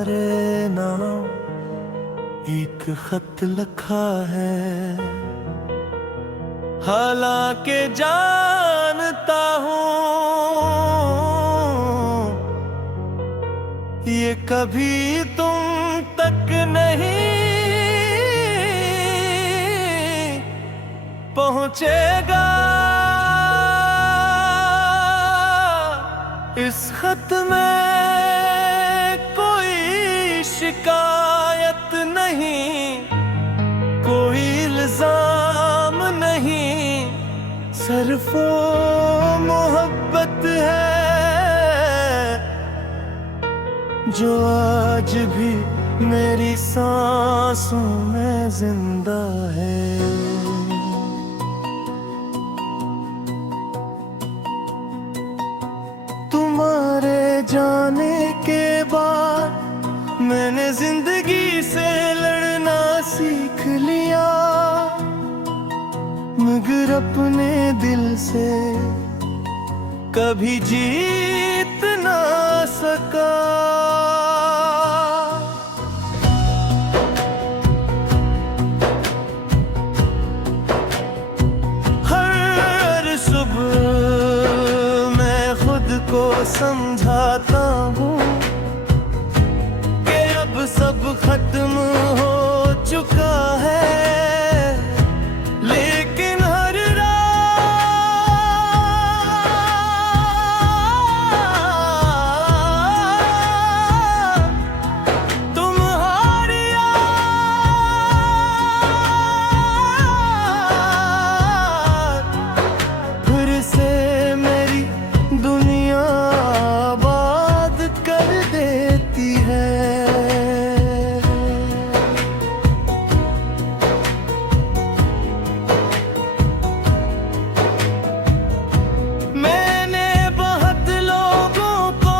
तुम्हारे नाम एक खत लिखा है, हालांकि जानता हूँ ये कभी तुम तक नहीं पहुँचेगा। इस खत में कोई शिकायत नहीं, कोई इल्जाम नहीं, सिर्फ वो मोहब्बत है जो आज भी मेरी सांसों में जिंदा है। तुम्हारे जाने के बाद मैंने जिंदगी से लड़ना सीख लिया, मगर अपने दिल से कभी जीत ना सका। हर सुबह मैं खुद को समझाता हूँ कि अब सब खत्म हो चुका है, लेकिन हर रात तुम्हारी याद फिर से मेरी दुनिया आबाद कर देती है। मैंने बहुत लोगों को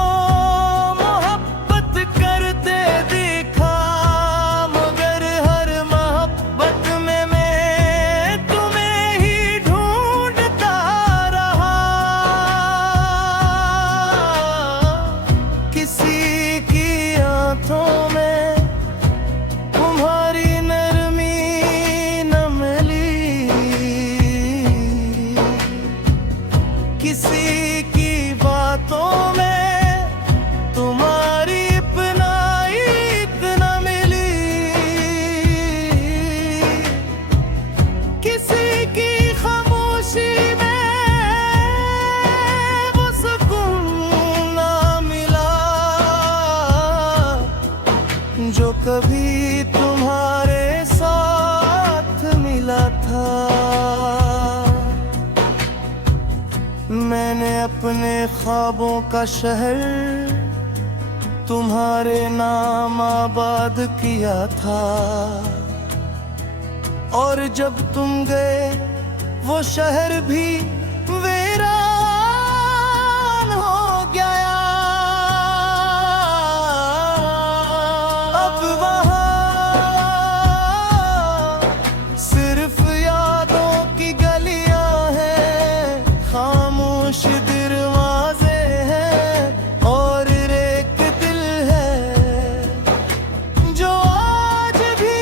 मोहब्बत करते देखा, मगर हर मोहब्बत में मैं तुम्हें ही ढूंढता रहा। किसी की आंखों में तुम्हारी नरमी न मिली, किसी की बातों में तुम्हारी अपनाई इतना मिली, किसी की खामोशी में वो सुकून ना मिला जो कभी तुम्हारे साथ मिला था। मैंने अपने ख्वाबों का शहर तुम्हारे नाम आबाद किया था, और जब तुम गए वो शहर भी वीरान हो गया। अब वहाँ सिर्फ यादों की गलियां हैं, खामोश दरवाजे हैं और एक दिल है जो आज भी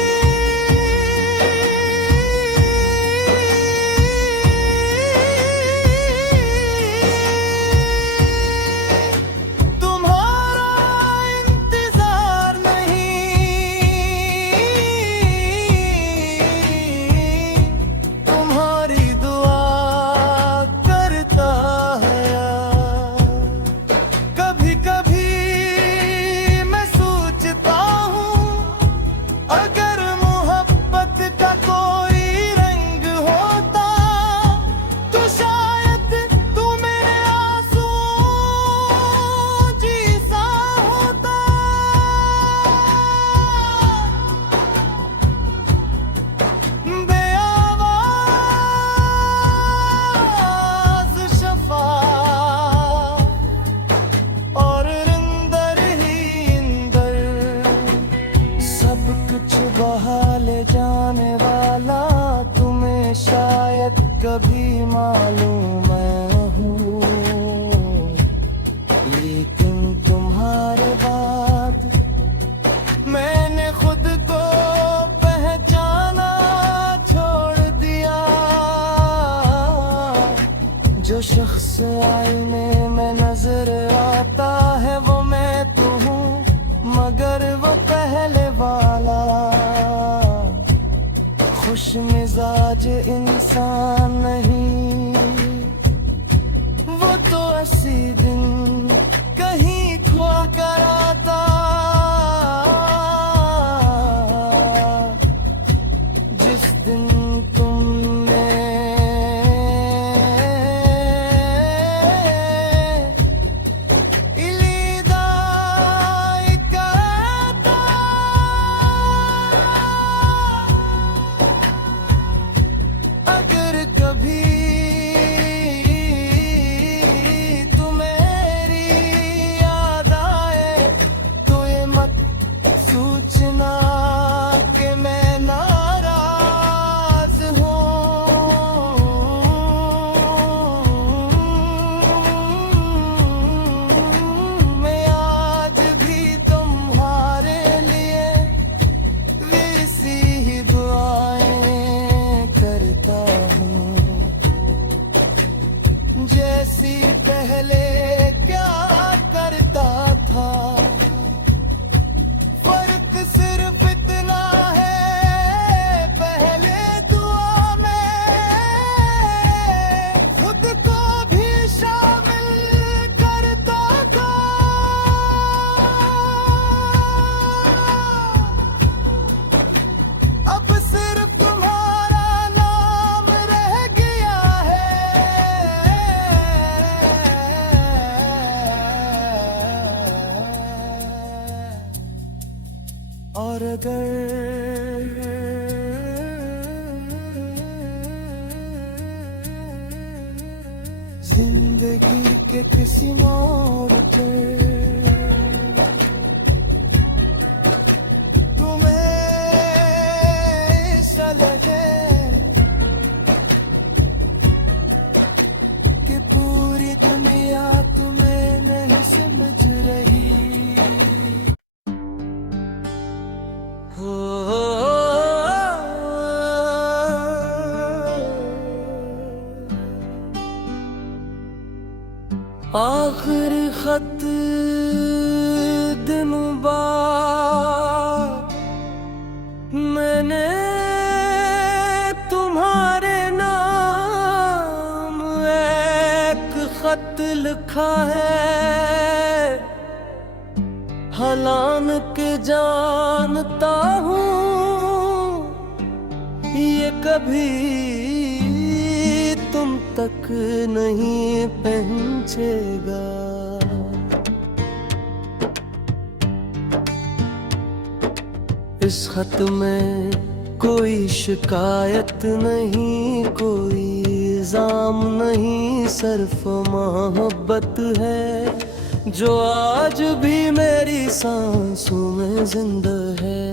खुश मिजाज इंसान नहीं, वो तो 80 दिन कहीं खो कर आता। जिस दिन तुमने इलीदाई कराता, अगर कभी सूचना के मैं नाराज हूँ। मैं आज भी तुम्हारे लिए वैसी ही दुआएं करता हूँ, जैसी पहले क्या करता था। सिर्फ इतना है, पहले दुआ में खुद को भी शामिल करता था। अब सिर्फ तुम्हारा नाम रह गया है, और अगर जिंदगी के किसी मोड़ पर तुम्हें ऐसा लगे कि पूरी दुनिया तुम्हें नहीं समझ रही, आखिर खत दिन बाद मैंने तुम्हारे नाम एक खत लिखा है। हालान के जानता हूँ ये कभी तुम तक नहीं पहुंचेगा। इस खत में कोई शिकायत नहीं, कोई इल्जाम नहीं, सिर्फ मोहब्बत है जो आज भी मेरी सांसों में जिंदा है।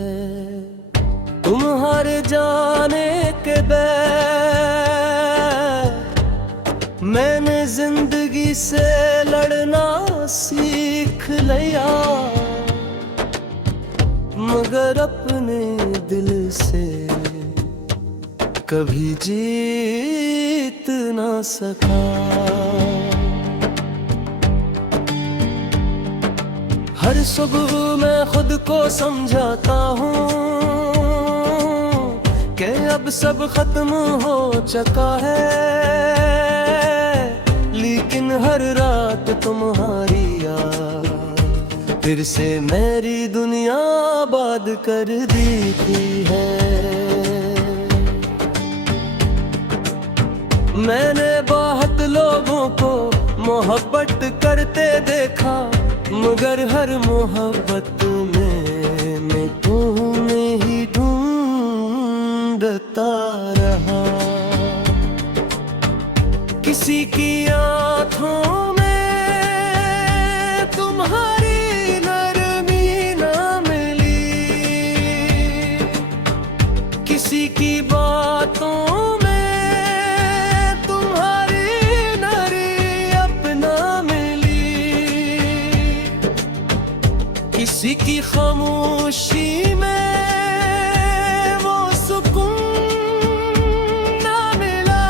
तुम्हारे जाने के बाद मैंने जिंदगी से लड़ना सीख लिया, मगर अपने दिल से कभी जीत ना सका। हर सुबह मैं खुद को समझाता हूँ कि अब सब खत्म हो चुका है, लेकिन हर रात तुम्हारी याद फिर से मेरी दुनिया आबाद कर देती है। मैंने बहुत लोगों को मोहब्बत करते देखा, मगर हर मोहब्बत में मैं तुम्हें ही ढूंढता रहा। किसी की आँखों में तुम्हारी नरमी ना मिली, किसी की बातों में तुम्हारी नरी अपना मिली, किसी की खामोशी में वो सुकून ना मिला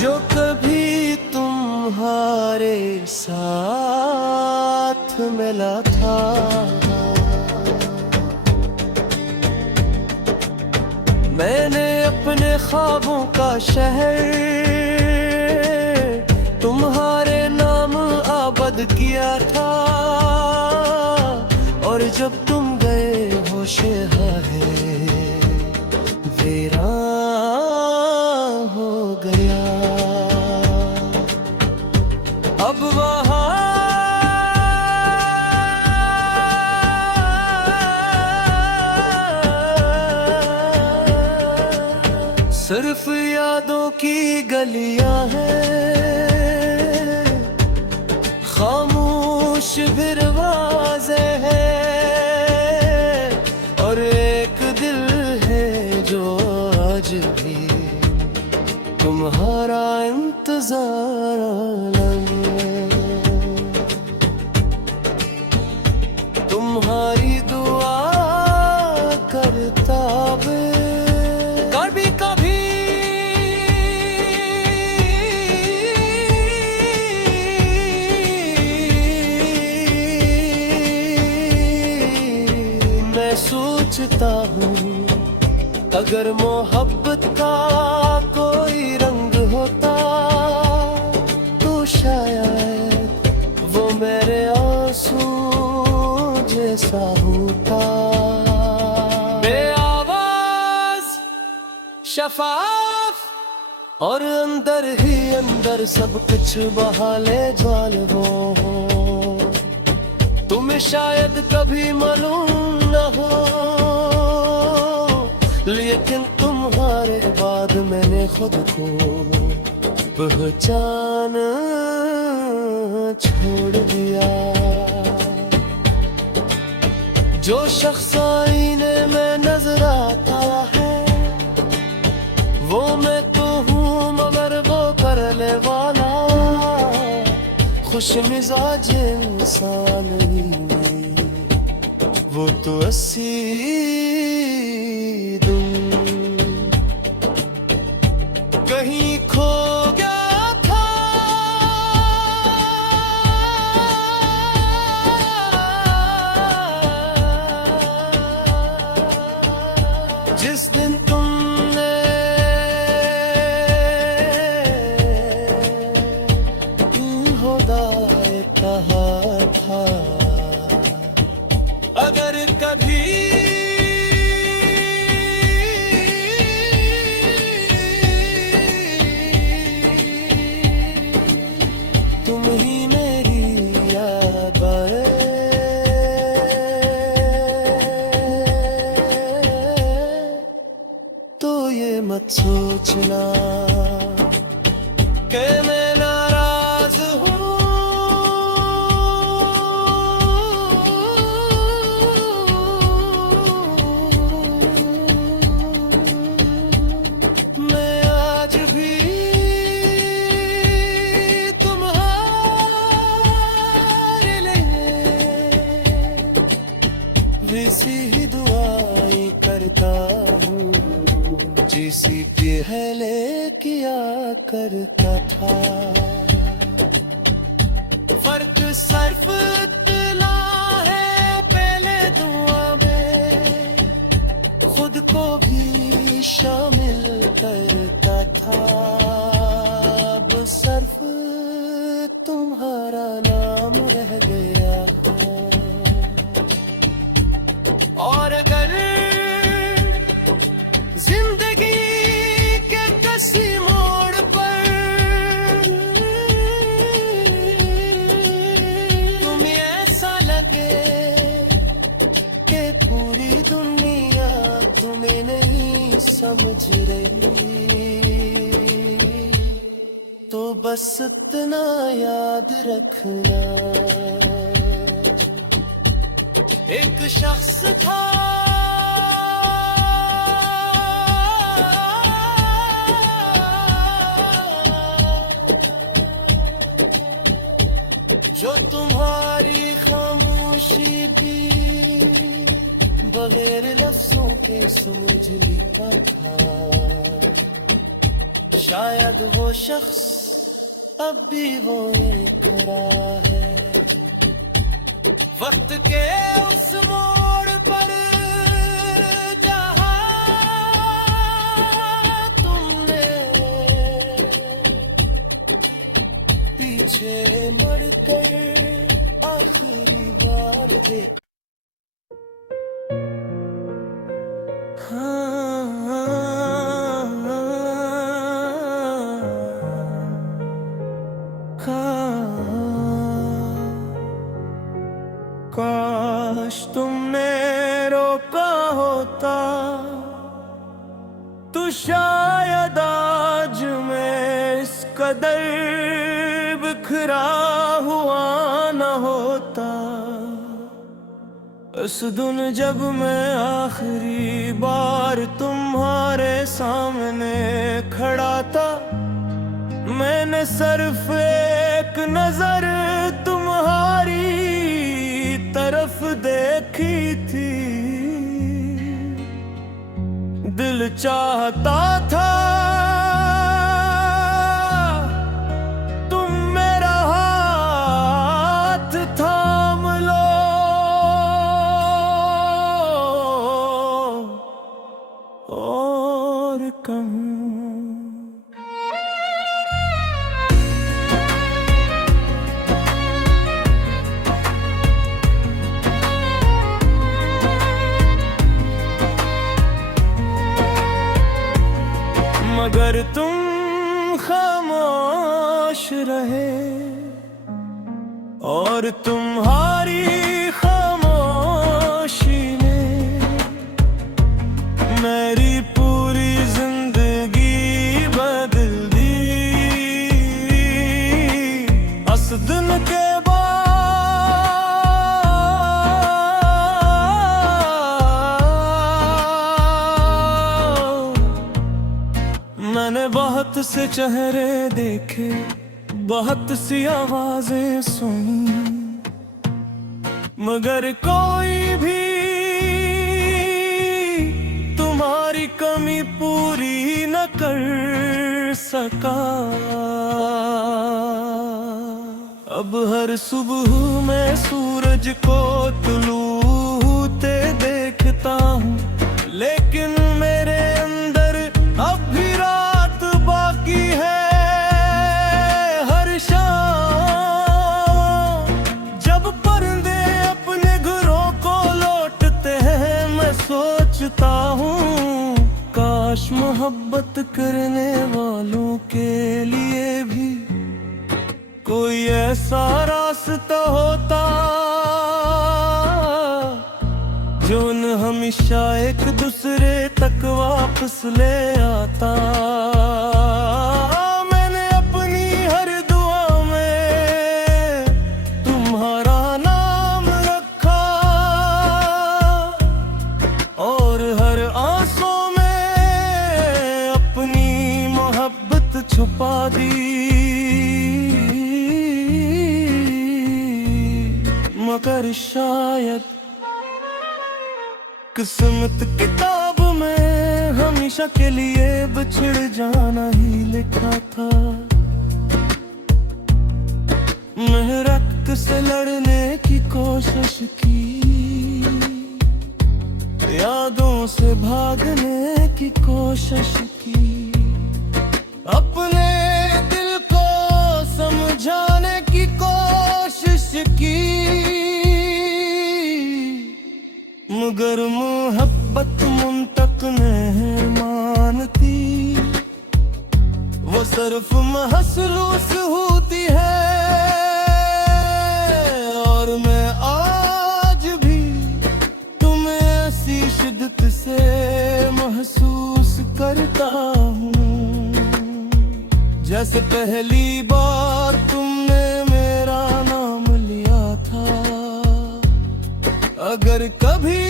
जो कभी तुम्हारे साथ मिला था। मैंने अपने ख्वाबों का शहर तुम्हारे नाम आबाद किया था, और जब तुम गए होशे हाय वीरान हो गया। अब वहाँ सिर्फ यादों की गलियां हैं, खामोश दरवाजे हैं, और एक दिल है जो आज भी तुम्हारा इंतजार तुम्हारी दुआ करता कभी कभी मैं सोचता हूँ अगर मोहब्बत का कोई रंग होता तो शायद वो मेरे आंसू जैसा होता। बेआवाज शफाफ और अंदर ही अंदर सब कुछ बहा ले ज्वाल वो हो। तुम्हें शायद कभी मालूम न हो, लेकिन तुम्हारे बाद मैंने खुद को पहचाना छोड़ दिया। जो शख्स आईने में नजर आता है वो मैं तो हूँ, मगर वो करने वाला खुश मिजाज इंसान नहीं, वो तो दिन कहीं खो गया था। जिस दिन तुमने खुदाए कहा था अगर कभी तुम ही मेरी याद आए तो ये मत सोचना कि मैं नाराज हूँ। मैं आज भी तुम्हारे लिए वैसी ही दुआएं करता हूँ जिसी पहले किया करता था। फर्क सिर्फ इतना है पहले दुआ में खुद को भी शामिल करता था। अब सिर्फ तुम्हारा नाम रह गया है, और अगर जिंदगी के किसी मोड़ पर तुम्हें ऐसा लगे कि पूरी दुनिया तुम्हें नहीं समझ रही तो बस इतना याद रखना, एक शख्स था जो तुम्हारी खामोशी भी बगैर लफ्जों के समझ लेता था। शायद वो शख्स अब भी वो खड़ा है वक्त के उस मोड़ पर जहाँ काश तुमने रोका होता तो शायद आज मैं इस कदर बिखरा हुआ न होता। उस दिन जब मैं आखिरी बार तुम्हारे सामने खड़ा था, मैंने सिर्फ एक नजर तुम्हारी तरफ देखी थी। दिल चाहता था तुम मेरा हाथ थाम लो और कहूं मगर तुम खामोश रहे और तुम्हारी खामोशी ने मेरी पूरी जिंदगी बदल दी। उस दिन के मैंने बहुत से चेहरे देखे, बहुत सी आवाजें सुनी, मगर कोई भी तुम्हारी कमी पूरी न कर सका। अब हर सुबह मैं सूरज को तुलू होते देखता हूँ, लेकिन मेरे अंदर अब भी रात बाकी है। हर शाम जब परिंदे अपने घरों को लौटते हैं, मैं सोचता हूँ काश मोहब्बत करने वालों के लिए भी कोई ऐसा रास्ता होता जो न हमेशा एक दूसरे तक वापस ले आता। मैंने अपनी हर दुआ में तुम्हारा नाम रखा और हर आंसू में अपनी मोहब्बत छुपा दी। मगर शायद किस्मत किताब में हमेशा के लिए बिछड़ जाना ही लिखा था। मैं रक्त से लड़ने की कोशिश की, यादों से भागने की कोशिश की, अपने दिल को समझाने की कोशिश की, मगर मोहब्बत मुझ तक नहीं मानती। वो सिर्फ महसूस होती है और मैं आज भी तुम्हें ऐसी शिद्दत से महसूस करता हूँ जैसे पहली बार तुमने मेरा नाम लिया था। अगर कभी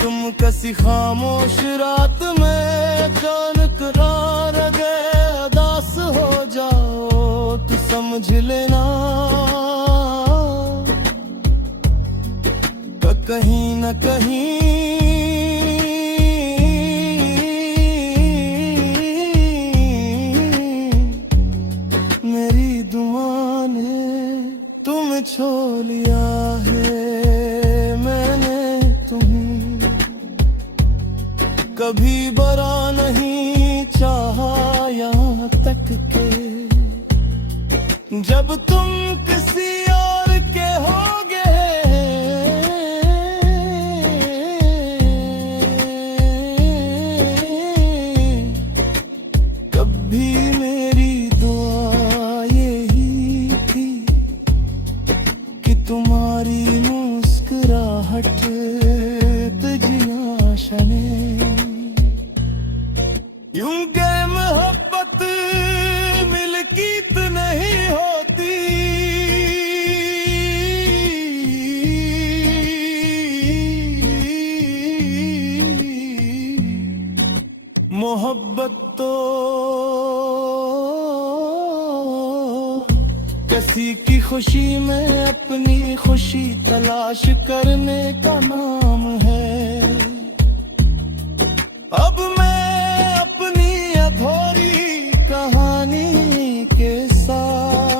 तुम किसी खामोश रात में अचानक रह गए, उदास हो जाओ तो समझ लेना कहीं न कहीं मेरी दुआ ने तुम छो लिया है। मैंने तुम्हें कभी बुरा नहीं चाहा यहाँ तक के जब तुम किसी और के होगे कभी मेरी दुआ यही किसी की खुशी में अपनी खुशी तलाश करने का नाम है। अब मैं अपनी अधूरी कहानी के साथ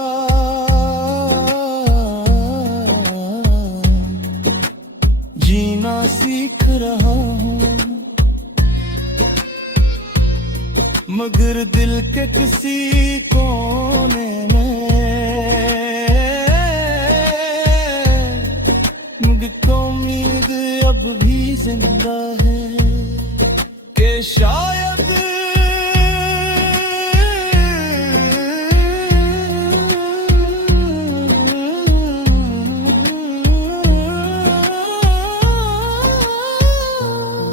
जीना सीख रहा हूँ, मगर दिल के किसी कोने में मुझको उम्मीद अब भी जिंदा है कि शायद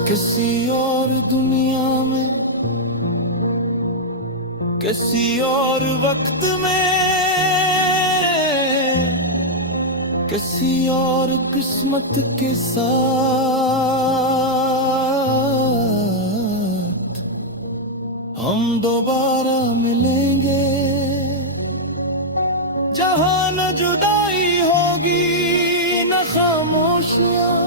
किसी और दुनिया में, किसी और वक्त में, किसी और किस्मत के साथ हम दोबारा मिलेंगे, जहां न जुदाई होगी न खामोशियां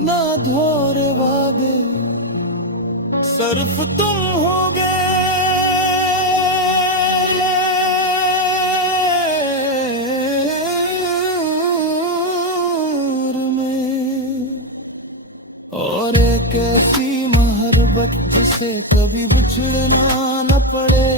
न अधूरे वादे, सिर्फ तुम होगे और एक ऐसी मोहब्बत से कभी बिछड़ना न पड़े।